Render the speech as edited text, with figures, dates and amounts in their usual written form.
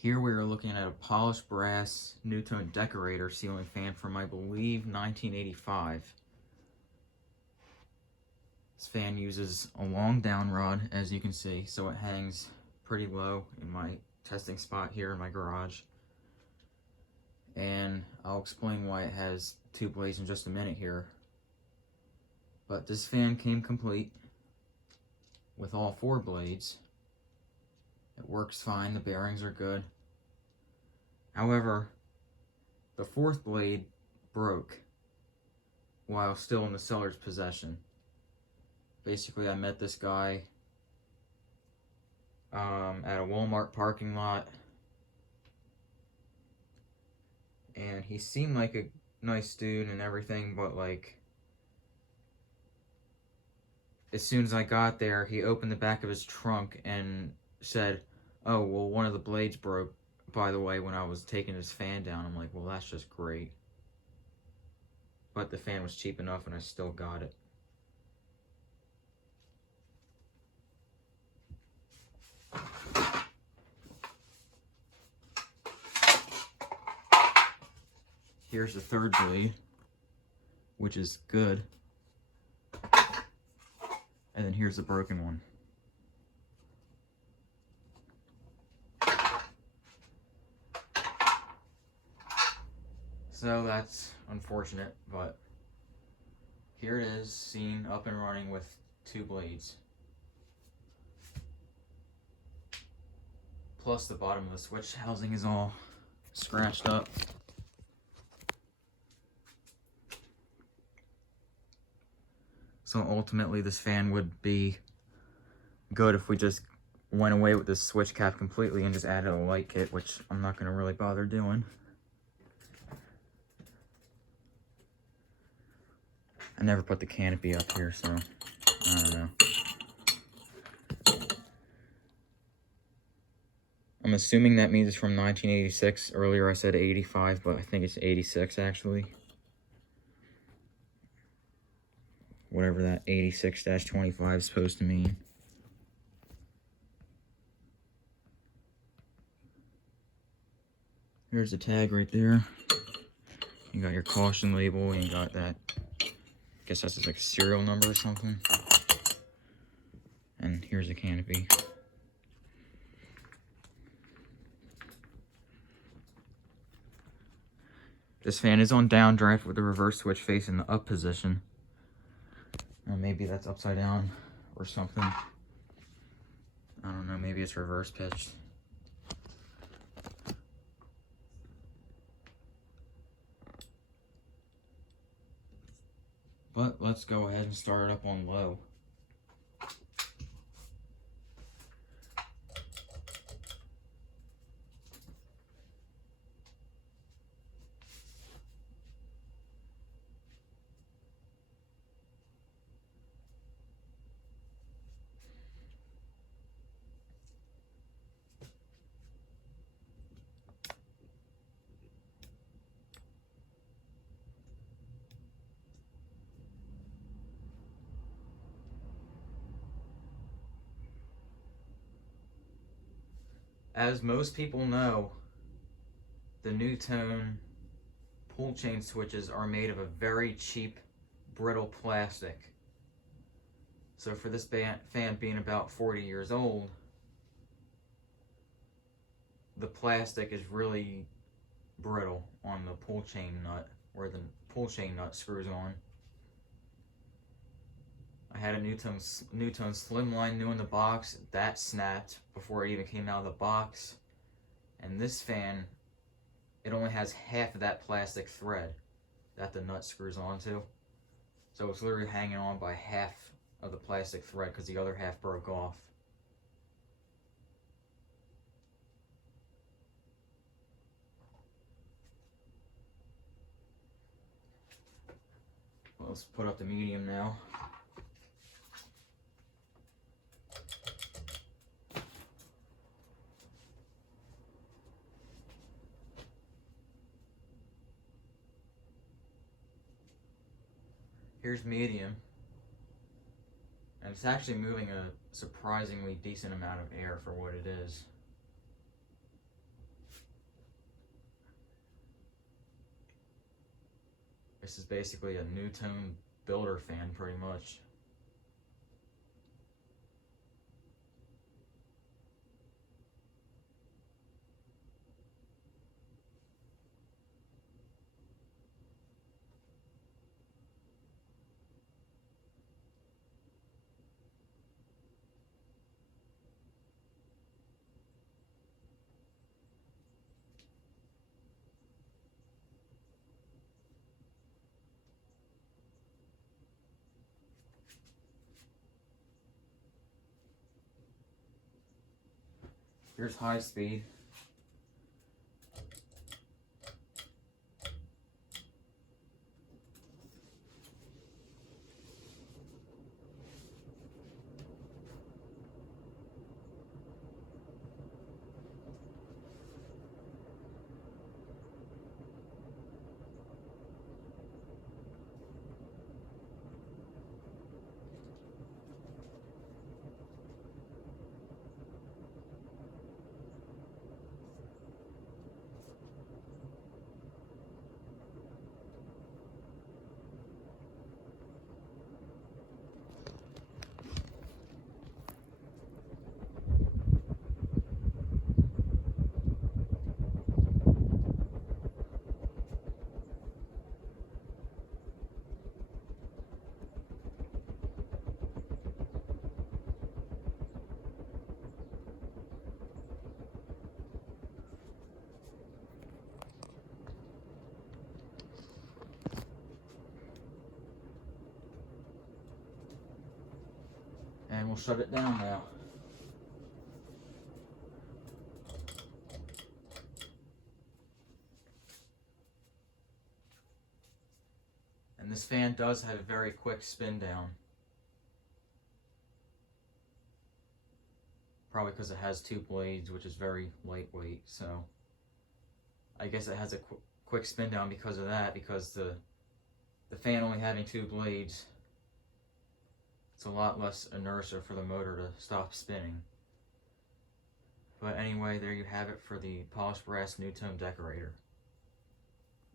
Here we are looking at a polished brass NuTone Decorator ceiling fan from, I believe, 1985. This fan uses a long down rod, as you can see, so it hangs pretty low in my testing spot here in my garage. And I'll explain why it has two blades in just a minute here. But this fan came complete with all four blades. It works fine, the bearings are good. However, the fourth blade broke while still in the seller's possession. Basically, I met this guy at a Walmart parking lot, and he seemed like a nice dude and everything, but like, as soon as I got there, he opened the back of his trunk and said, "Oh, well, one of the blades broke, by the way, when I was taking his fan down." I'm like, well, that's just great. But the fan was cheap enough and I still got it. Here's the third blade, which is good. And then here's the broken one. So that's unfortunate, but here it is, seen up and running with two blades. Plus the bottom of the switch housing is all scratched up. So ultimately this fan would be good if we just went away with this switch cap completely and just added a light kit, which I'm not going to really bother doing. I never put the canopy up here, so I don't know. I'm assuming that means it's from 1986. Earlier I said 85, but I think it's 86 actually. Whatever that 86-25 is supposed to mean. There's the tag right there. You got your caution label, and you got that, I guess that's just like a serial number or something. And here's the canopy. This fan is on down drive with the reverse switch facing the up position. Maybe that's upside down or something. I don't know, maybe it's reverse pitched. But let's go ahead and start it up on low. As most people know, the NuTone pull chain switches are made of a very cheap, brittle plastic. So for this fan being about 40 years old, the plastic is really brittle on the pull chain nut, where the pull chain nut screws on. I had a NuTone Slimline new in the box. That snapped before it even came out of the box. And this fan, it only has half of that plastic thread that the nut screws onto. So it's literally hanging on by half of the plastic thread because the other half broke off. Well, let's put up the medium now. Here's medium, and it's actually moving a surprisingly decent amount of air for what it is. This is basically a NuTone builder fan, pretty much. Here's high speed. And we'll shut it down now. And this fan does have a very quick spin down. Probably because it has 2 blades, which is very lightweight, so I guess it has a quick spin down because of that, because the fan only having 2 blades, it's a lot less inertia for the motor to stop spinning. But anyway, there you have it for the polished brass NuTone Decorator.